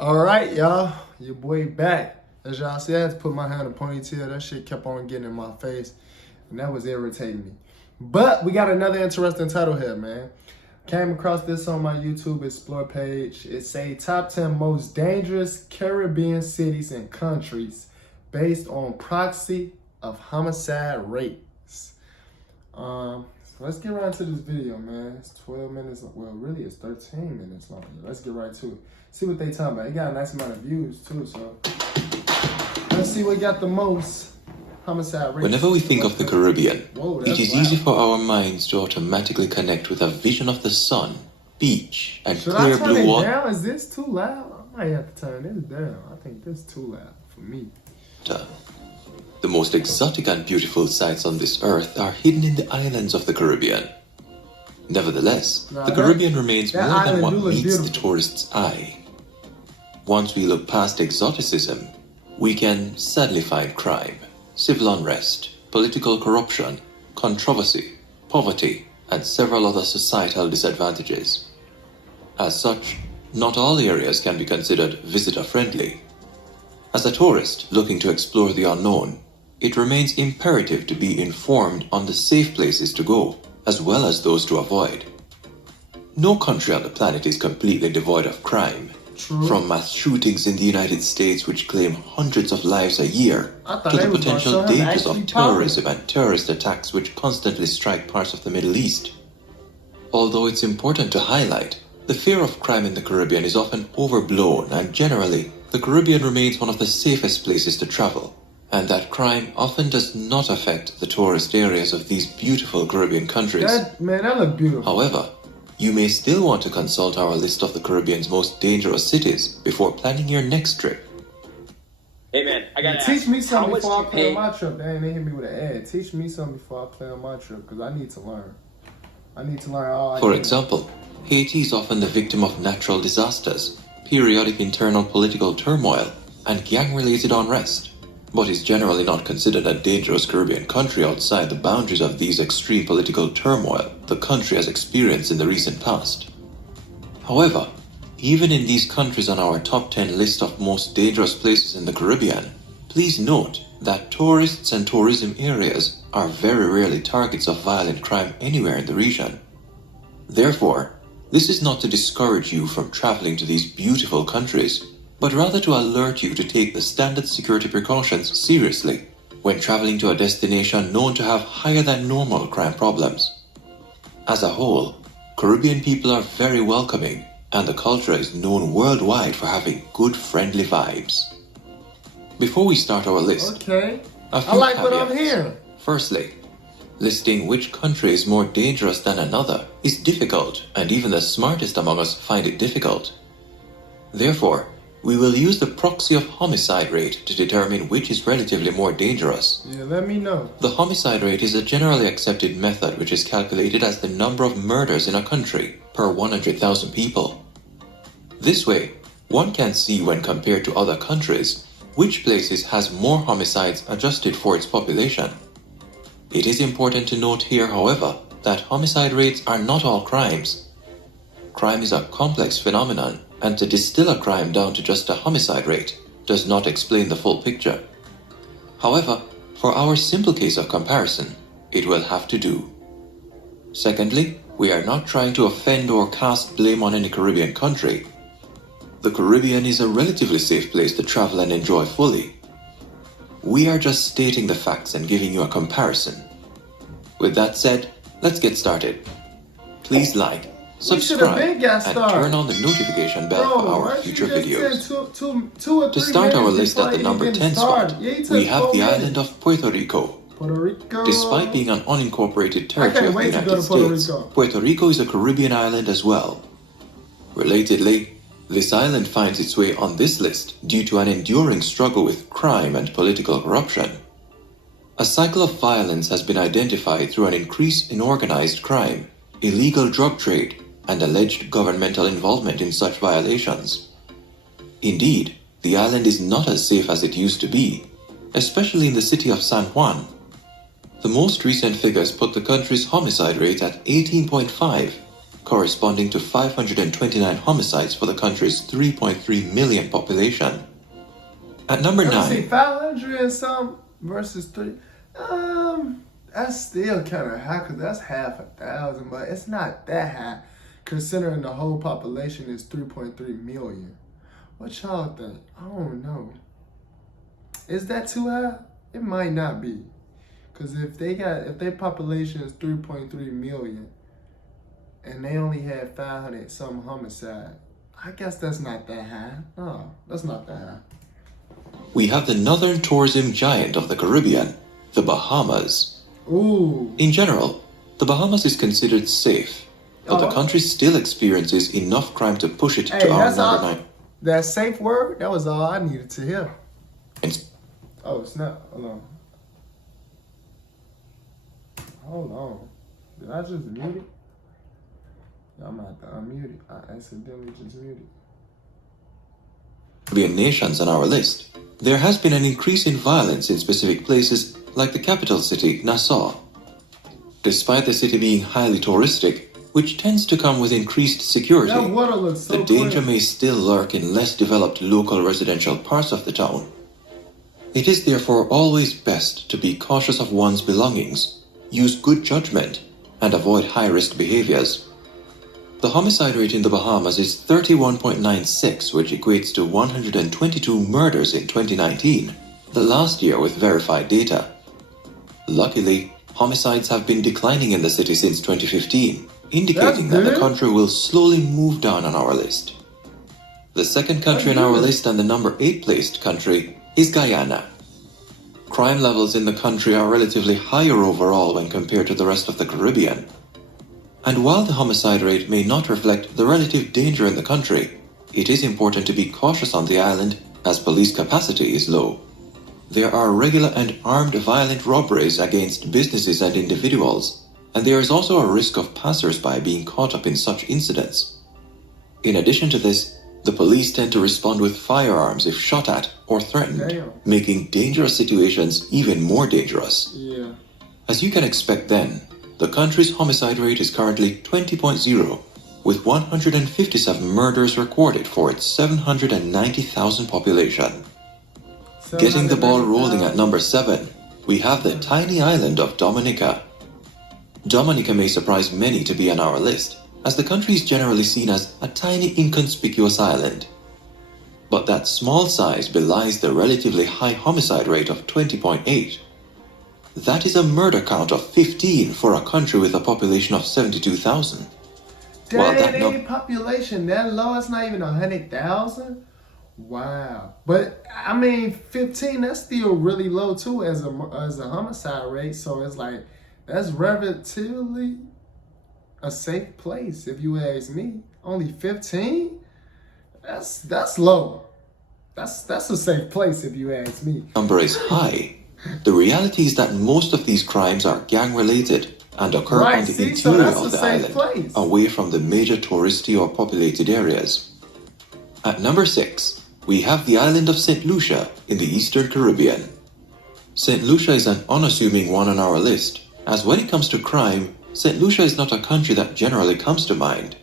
All right, y'all. Your boy back. As y'all see, I had to put my hair in a ponytail. That shit kept on getting in my face, and that was irritating me. But we got another interesting title here, man. Came across this on my YouTube Explore page. It say top 10 most dangerous Caribbean cities and countries based on proxy of homicide rates. So let's get right into this video, man. It's 12 minutes. Well, really, it's 13 minutes long. Let's get right to it. See what they talking about. It got a nice amount of views, too, so let's see what got the most homicide rates. Whenever we think of the Caribbean, it is loud. easy for our minds to automatically connect with a vision of the sun, beach, and Should clear I turn blue it water. down? Is this too loud? I might have to turn this down. I think this is too loud for me. The most exotic and beautiful sights on this earth are hidden in the islands of the Caribbean. Nevertheless, the Caribbean remains more than what meets the tourist's eye. Once we look past exoticism, we can sadly find crime, civil unrest, political corruption, controversy, poverty, and several other societal disadvantages. As such, not all areas can be considered visitor-friendly. As a tourist looking to explore the unknown, it remains imperative to be informed on the safe places to go, as well as those to avoid. No country on the planet is completely devoid of crime. True. From mass shootings in the United States, which claim hundreds of lives a year, to the potential dangers of terrorism and terrorist attacks which constantly strike parts of the Middle East. Although it's important to highlight, the fear of crime in the Caribbean is often overblown, and generally, the Caribbean remains one of the safest places to travel, and that crime often does not affect the tourist areas of these beautiful Caribbean countries. That look beautiful. However, you may still want to consult our list of the Caribbean's most dangerous cities before planning your next trip. Hey man, I gotta teach me something ask, before I play on my trip. They hit me with an ad. Teach me something before I play on my trip, because I need to learn. I need to learn all I For can. example, Haiti is often the victim of natural disasters, periodic internal political turmoil, and gang-related unrest, but is generally not considered a dangerous Caribbean country outside the boundaries of these extreme political turmoil the country has experienced in the recent past. However, even in these countries on our top 10 list of most dangerous places in the Caribbean, please note that tourists and tourism areas are very rarely targets of violent crime anywhere in the region. Therefore, this is not to discourage you from traveling to these beautiful countries, but rather to alert you to take the standard security precautions seriously when traveling to a destination known to have higher than normal crime problems. As a whole, Caribbean people are very welcoming, and the culture is known worldwide for having good friendly vibes. Before we start our list, Okay. a few I like what I'm caveats. hearing. Firstly, listing which country is more dangerous than another is difficult, and even the smartest among us find it difficult. Therefore, we will use the proxy of homicide rate to determine which is relatively more dangerous. Yeah, let me know. The homicide rate is a generally accepted method which is calculated as the number of murders in a country per 100,000 people. This way, one can see when compared to other countries which places has more homicides adjusted for its population. It is important to note here, however, that homicide rates are not all crimes. Crime is a complex phenomenon, and to distill a crime down to just a homicide rate does not explain the full picture. However, for our simple case of comparison, it will have to do. Secondly, we are not trying to offend or cast blame on any Caribbean country. The Caribbean is a relatively safe place to travel and enjoy fully. We are just stating the facts and giving you a comparison. With that said, let's get started. Please like, subscribe, and turn on the notification bell for our future videos. To start our list at the number 10 spot, we have the island of Puerto Rico. Puerto Rico. Despite being an unincorporated territory of the wait to go United to Puerto States, Rico. Puerto Rico is a Caribbean island as well. Relatedly, this island finds its way on this list due to an enduring struggle with crime and political corruption. A cycle of violence has been identified through an increase in organized crime, illegal drug trade, and alleged governmental involvement in such violations. Indeed, the island is not as safe as it used to be, especially in the city of San Juan. The most recent figures put the country's homicide rate at 18.5, corresponding to 529 homicides for the country's 3.3 million population. At number Let's 9, see, 500 and some versus 3. That's still kind of high because that's half a thousand, but it's not that high considering the whole population is 3.3 million. What y'all think? I don't know. Is that too high? It might not be. Because if their population is 3.3 million and they only had 500 some homicide, I guess that's not that high. No, that's not that high. we have the northern tourism giant of the Caribbean, the Bahamas. Ooh. In general, the Bahamas is considered safe, but the country still experiences enough crime to push it Hey, to our that's number all. 9. That safe word, that was all I needed to hear. And Oh, snap. Hold on. Hold on. Did I just mute it? I'm about to unmute it. I accidentally just muted it. Caribbean nations on our list, there has been an increase in violence in specific places like the capital city, Nassau. Despite the city being highly touristic, which tends to come with increased security, That water looks so the danger clean. may still lurk in less developed local residential parts of the town. It is therefore always best to be cautious of one's belongings, use good judgment, and avoid high-risk behaviors. The homicide rate in the Bahamas is 31.96, which equates to 122 murders in 2019, the last year with verified data. Luckily, homicides have been declining in the city since 2015, indicating that the good. country will slowly move down on our list. The second country on our good. list and the number 8 placed country is Guyana. Crime levels in the country are relatively higher overall when compared to the rest of the Caribbean. And while the homicide rate may not reflect the relative danger in the country, it is important to be cautious on the island as police capacity is low. There are regular and armed violent robberies against businesses and individuals, and there is also a risk of passers-by being caught up in such incidents. In addition to this, the police tend to respond with firearms if shot at or threatened, Damn. making dangerous situations even more dangerous. Yeah. As you can expect then, the country's homicide rate is currently 20.0, with 157 murders recorded for its 790,000 population. Getting the ball rolling at number 7, we have the tiny island of Dominica. Dominica may surprise many to be on our list, as the country is generally seen as a tiny inconspicuous island. But that small size belies the relatively high homicide rate of 20.8. That is a murder count of 15 for a country with a population of 72,000. While Dang, that ain't population that low? It's not even 100,000? Wow. But, I mean, 15, that's still really low, too, as a homicide rate. So it's like, that's relatively a safe place, if you ask me. Only 15? That's low. That's a safe place, if you ask me. number is high. The reality is that most of these crimes are gang-related and occur Right, on the see, so interior that's of a the safe island, place. away from the major touristy or populated areas. At number 6, we have the island of St. Lucia in the Eastern Caribbean. St. Lucia is an unassuming one on our list, as when it comes to crime, St. Lucia is not a country that generally comes to mind.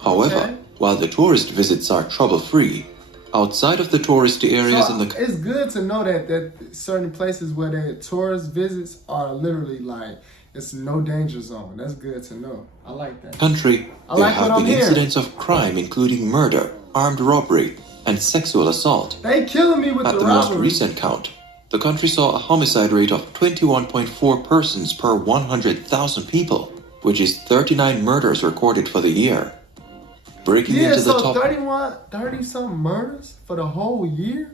However, Okay. while the tourist visits are trouble-free, outside of the touristy areas So in the it's good to know that certain places where the tourist visits are literally like, it's no danger zone. That's good to know. I like that. country, I there like what have I'm been hearing. incidents of crime including murder, armed robbery, and sexual assault. They killing me with At the the most robbery. recent count, the country saw a homicide rate of 21.4 persons per 100,000 people, which is 39 murders recorded for the year. Breaking Yeah, into the so top 30 some murders for the whole year?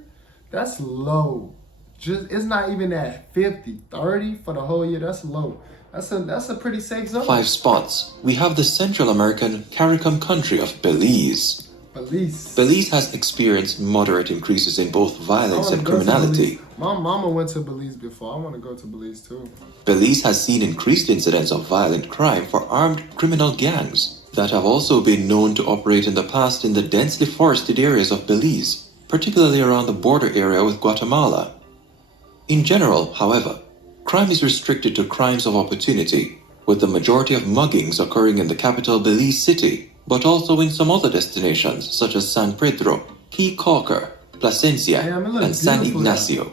That's low. It's not even at 50, 30 for the whole year. That's low. That's a pretty safe zone. 5 spots, we have the Central American CARICOM country of Belize. Police. Belize has experienced moderate increases in both I violence wanna and go to criminality. Belize. My mama went to Belize before. I want to go to Belize too. Belize has seen increased incidents of violent crime for armed criminal gangs that have also been known to operate in the past in the densely forested areas of Belize, particularly around the border area with Guatemala. In general, however, crime is restricted to crimes of opportunity, with the majority of muggings occurring in the capital Belize City, but also in some other destinations such as San Pedro, Key Caulker, Placencia, Damn, it looks and San beautiful Ignacio.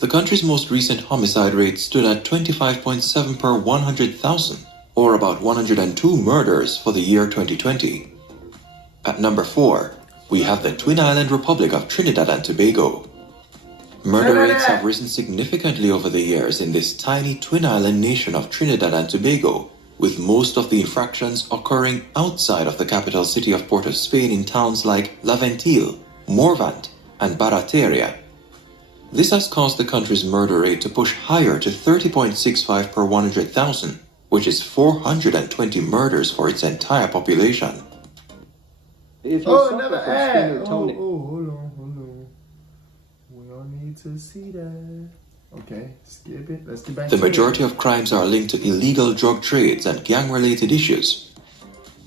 The country's most recent homicide rate stood at 25.7 per 100,000, or about 102 murders for the year 2020. At number 4, we have the Twin Island Republic of Trinidad and Tobago. Murder rates have risen significantly over the years in this tiny twin island nation of Trinidad and Tobago, with most of the infractions occurring outside of the capital city of Port of Spain in towns like La Ventil, Morvant, and Barataria. This has caused the country's murder rate to push higher to 30.65 per 100,000, which is 420 murders for its entire population. Another ad. Hold on. We don't need to see that. Okay, skip it. Let's get back The to it. majority of crimes are linked to illegal drug trades and gang-related issues.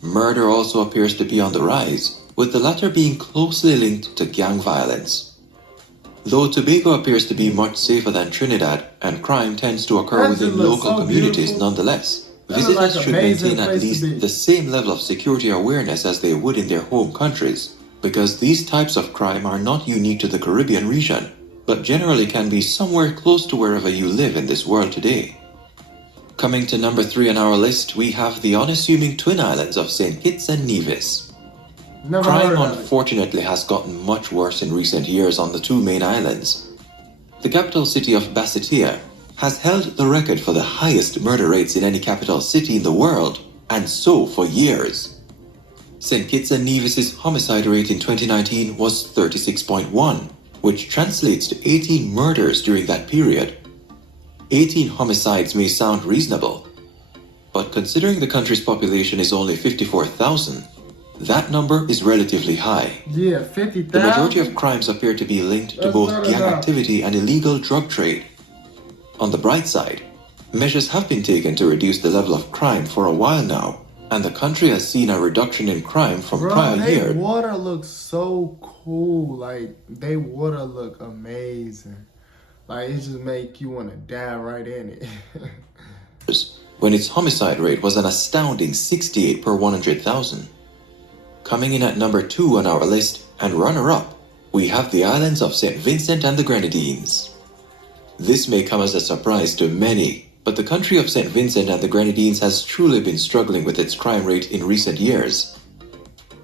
Murder also appears to be on the rise, with the latter being closely linked to gang violence. Though Tobago appears to be much safer than Trinidad, and crime tends to occur That within just looks local so communities beautiful. nonetheless, That looks visitors like should amazing maintain at place to least be. the same level of security awareness as they would in their home countries, because these types of crime are not unique to the Caribbean region, but generally can be somewhere close to wherever you live in this world today. Coming to number 3 on our list, we have the unassuming twin islands of St. Kitts and Nevis. Never heard Crime of it. unfortunately has gotten much worse in recent years on the two main islands. The capital city of Basseterre has held the record for the highest murder rates in any capital city in the world, and so for years. St. Kitts and Nevis's homicide rate in 2019 was 36.1, which translates to 18 murders during that period. 18 homicides may sound reasonable, but considering the country's population is only 54,000, that number is relatively high. Yeah, 50,000. The majority of crimes appear to be linked to That's both not gang enough. activity and illegal drug trade. On the bright side, measures have been taken to reduce the level of crime for a while now, and the country has seen a reduction in crime from Bro, prior they years. water looks so cool. Like, they water look amazing. Like, it just make you want to dive right in it. When its homicide rate was an astounding 68 per 100,000. Coming in at number 2 on our list and runner-up, we have the islands of St. Vincent and the Grenadines. This may come as a surprise to many, but the country of St. Vincent and the Grenadines has truly been struggling with its crime rate in recent years.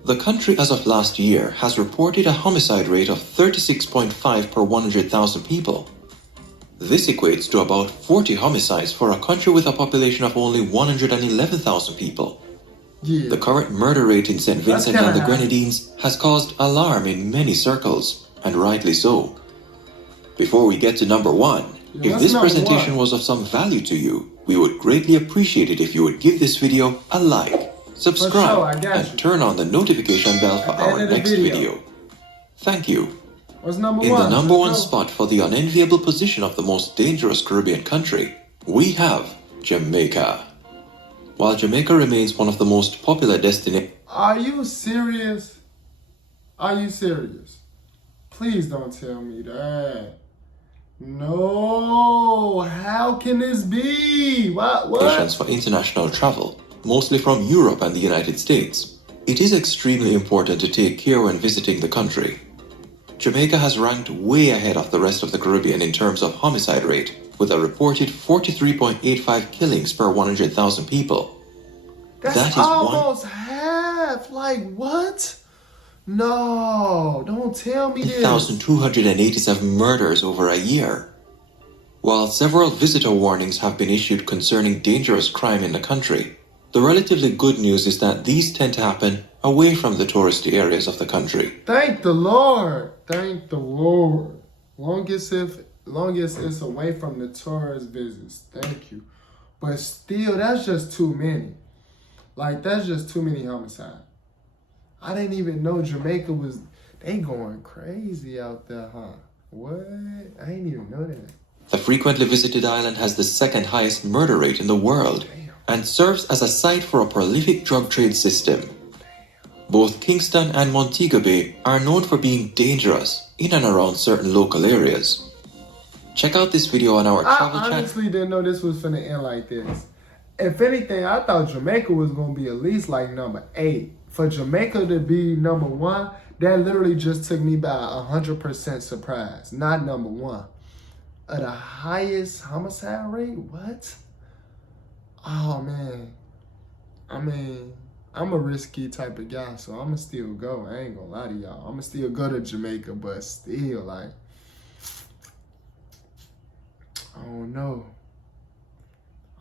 The country as of last year has reported a homicide rate of 36.5 per 100,000 people. This equates to about 40 homicides for a country with a population of only 111,000 people. Yeah. The current murder rate in St. Vincent kinda and the high. Grenadines has caused alarm in many circles, and rightly so. Before we get to number 1, Yeah, if what's this number presentation one? was of some value to you, we would greatly appreciate it if you would give this video a like, subscribe, sure, I got you. and turn on the notification bell for At the end our of the next video. video. Thank you. What's number In 1? the number 1 Let's go. spot for the unenviable position of the most dangerous Caribbean country, we have Jamaica. While Jamaica remains one of the most popular destinations, Are you serious? Are you serious? Please don't tell me that. No, how can this be? What? for international travel, mostly from Europe and the United States, it is extremely important to take care when visiting the country. Jamaica has ranked way ahead of the rest of the Caribbean in terms of homicide rate, with a reported 43.85 killings per 100,000 people. That's that is almost half. Like, what? No, don't tell me this. 1,287 murders over a year. While several visitor warnings have been issued concerning dangerous crime in the country, the relatively good news is that these tend to happen away from the touristy areas of the country. Thank the Lord. Thank the Lord. Longest it's away from the tourist visits. Thank you. But still, that's just too many. Like, that's just too many homicides. I didn't even know Jamaica was, they going crazy out there, huh? What? I didn't even know that. The frequently visited island has the second highest murder rate in the world and serves as a site for a prolific drug trade system. Both Kingston and Montego Bay are known for being dangerous in and around certain local areas. Check out this video on our I travel channel. honestly didn't know this was finna end like this. If anything, I thought Jamaica was gonna be at least like number 8. For Jamaica to be number 1, that literally just took me by 100% surprise. Not number 1. At the highest homicide rate? What? Oh man. I mean, I'm a risky type of guy, so I'ma still go. I ain't gonna lie to y'all. I'ma still go to Jamaica, but still, like, I don't know.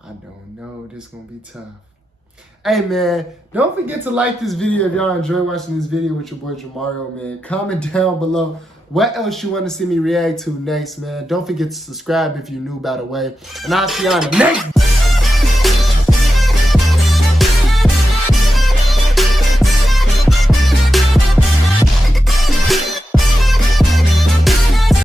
I don't know. This gonna be tough. Hey man, don't forget to like this video if y'all enjoy watching this video with your boy Jamario, man. Comment down below what else you want to see me react to next, man. Don't forget to subscribe if you're new, by the way. And I'll see y'all in the next